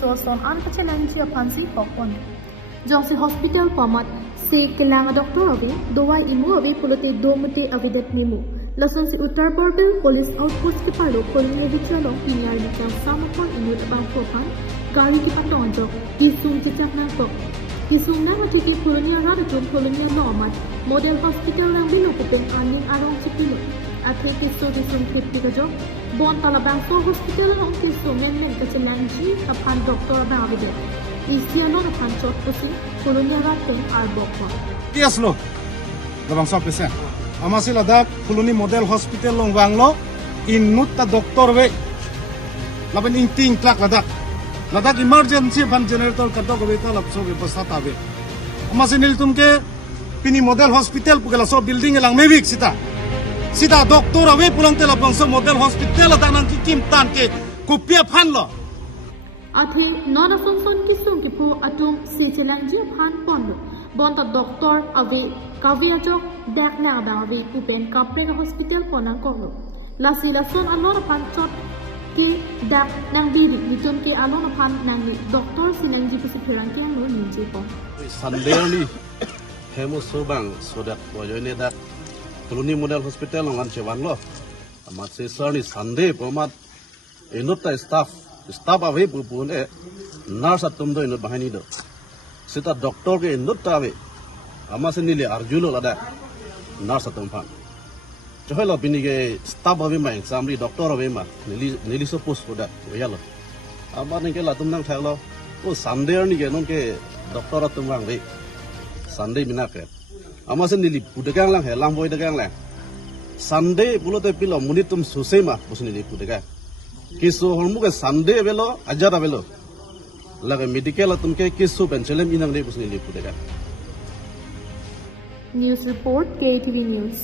son an kachelanji apansi pokon Johnson Hospital pamat se kelanga doktor ave dowai imu ave pulote domute avidet mimu lason si Uttar Border Police Outpost ke palo kolnya dicalong pinyar di jam samakon inut bang pokan gari ki patonjo isung cicak nangkok isung na matiki kolnya radatun kolnya normat model hospital nang bilu kupeng aning arong cipilo athe kiso disung kripi kajo bon talabang so hospital nang kiso men kachelanji apan doktor ba avidet Isiano na panchot kasi kolnya rateng arbokwa. Yes lo. Dabang sa pesen. Ama sila dak koloni model hospital long wanglo inut ta doktor we. Laban inting klak ladak. Ladak emergency fan generator kadok we ta lapso ବ୍ୟବস্থা tabe. Ama sinil tumke pini model hospital pugala so building elang mebik sita. Sita doktor we pulang te labang so model hospital danan ki kim tan ke kupia phan lo. Athe nona sonson kisung ki po atum se chelanji phan pon bonta doctor ave kavya jok dak na da ave upen kapre hospital ponang ko la sila son anora phan chot ki dak nang diri litun ki anora phan nang ni doctor sinanji ki sipirang ki no ninje po Sunday ni hemo sobang sodak boyone dak koloni model hospital ngan chewan lo amat se sarni Sunday pomat enota staff ave pupun nurse atum do inut bahani do sita doctor ke inut ave ama se nile arjulo lada nurse atum phan chohelo bini ke staff ave ma exam ri doctor ave ma nili so post koda yalo ama ne ke la tum nang thalo o Sunday ni ke non ke doctor atum rang ve Sunday mina ke ama se nili pudegang lang helang boy degang lang Sunday pulote pilo munitum susema pusni ni pudegang किसो हरमु के संडे वेलो अजरा वेलो लगे मेडिकल तुमके किसो पेंचलम इनंग ने पुसने ले पुदेगा News report KTV News